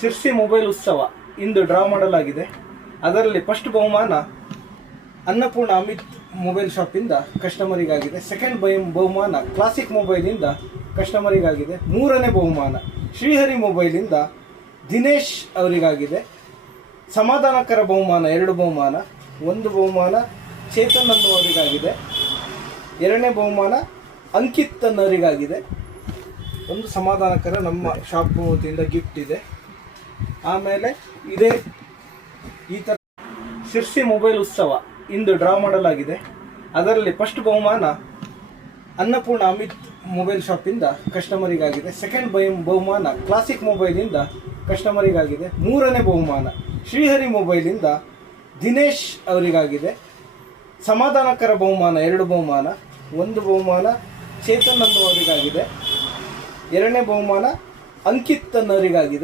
Sirsi mobile ಉತ್ಸವ ಇಂದು draw ಮಾಡಲಾಗಿದೆ. ಅದರಲ್ಲಿ ಫಸ್ಟ್ ಬಹುಮಾನ ಅನ್ನಪೂರ್ಣ ಅಮಿತ್ ಮೊಬೈಲ್ ಶಾಪಿಂದ ಕಸ್ಟಮರಿಗಾಗಿದೆ. ಸೆಕೆಂಡ್ ಬಹುಮಾನ ಕ್ಲಾಸಿಕ್ ಮೊಬೈಲಿಂದ ಕಸ್ಟಮರಿಗಾಗಿದೆ. ಮೂರನೇ ಬಹುಮಾನ ಶ್ರೀಹರಿ ಮೊಬೈಲಿಂದ ದಿನೇಶ್ ಅವರಿಗಾಗಿದೆ. ಸಮಾಧಾನಕರ ಬಹುಮಾನ 2 ಬಹುಮಾನ. ಒಂದು ಬಹುಮಾನ ಚೇತನ್ ಅನ್ನುವರಿಗಾಗಿದೆ. ಎರಡನೇ ಬಹುಮಾನ ಅಂಕಿತ್ ಅನ್ನೋರಿಗಾಗಿದೆ. ಒಂದು ಸಮಾಧಾನಕರ ನಮ್ಮ ಶಾಪ್ ವತಿಯಿಂದ ಗಿಫ್ಟ್ ಇದೆ. ಆಮೇಲೆ ಈ ಥರ ಸಿರ್ಸಿ ಮೊಬೈಲ್ ಉತ್ಸವ ಇಂದು ಡ್ರಾ ಮಾಡಲಾಗಿದೆ. ಅದರಲ್ಲಿ ಫಸ್ಟ್ ಬಹುಮಾನ ಅನ್ನಪೂರ್ಣ ಅಮಿತ್ ಮೊಬೈಲ್ ಶಾಪಿಂದ ಕಸ್ಟಮರಿಗಾಗಿದೆ. ಸೆಕೆಂಡ್ ಬಹುಮಾನ ಕ್ಲಾಸಿಕ್ ಮೊಬೈಲಿಂದ ಕಸ್ಟಮರಿಗಾಗಿದೆ. ಮೂರನೇ ಬಹುಮಾನ ಶ್ರೀಹರಿ ಮೊಬೈಲಿಂದ ದಿನೇಶ್ ಅವರಿಗಾಗಿದೆ. ಸಮಾಧಾನಕರ ಬಹುಮಾನ 2 ಬಹುಮಾನ. ಒಂದು ಬಹುಮಾನ ಚೇತನ್ ಅನ್ನುವರಿಗಾಗಿದೆ. ಎರಡನೇ ಬಹುಮಾನ ಅಂಕಿತ್ ಅನ್ನೋರಿಗಾಗಿದೆ.